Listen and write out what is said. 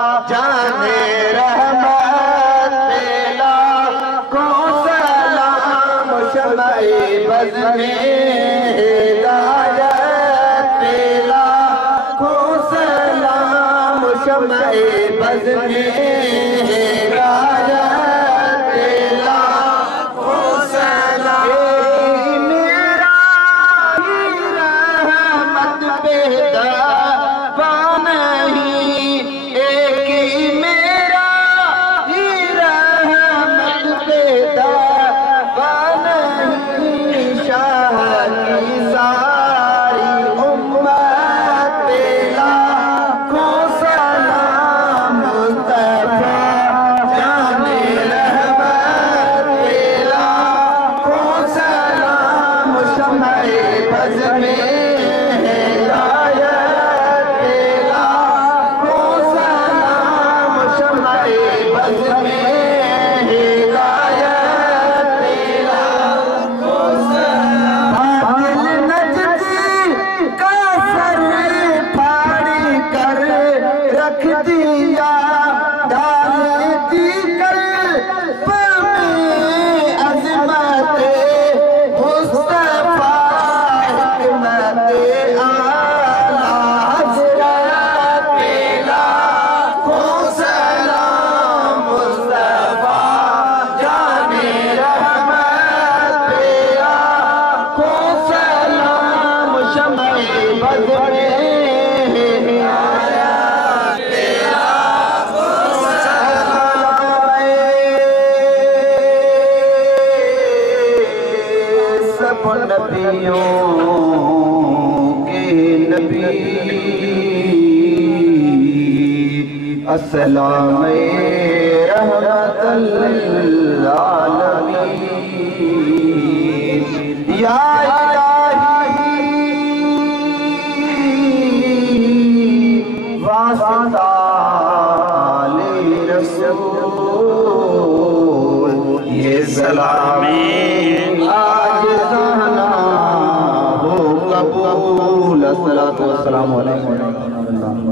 جانے رحمت پیلا کو سلام شمع بز میں ہدایت پیلا کو سلام شمع بز میں ہدایت پیلا کو سلام میرا ہی رحمت پیدا نبیوں کے نبی السلام رحمت للعالمین یا الہی واسطہ لرسول یہ سلام قبول الصلاة والسلام علیکم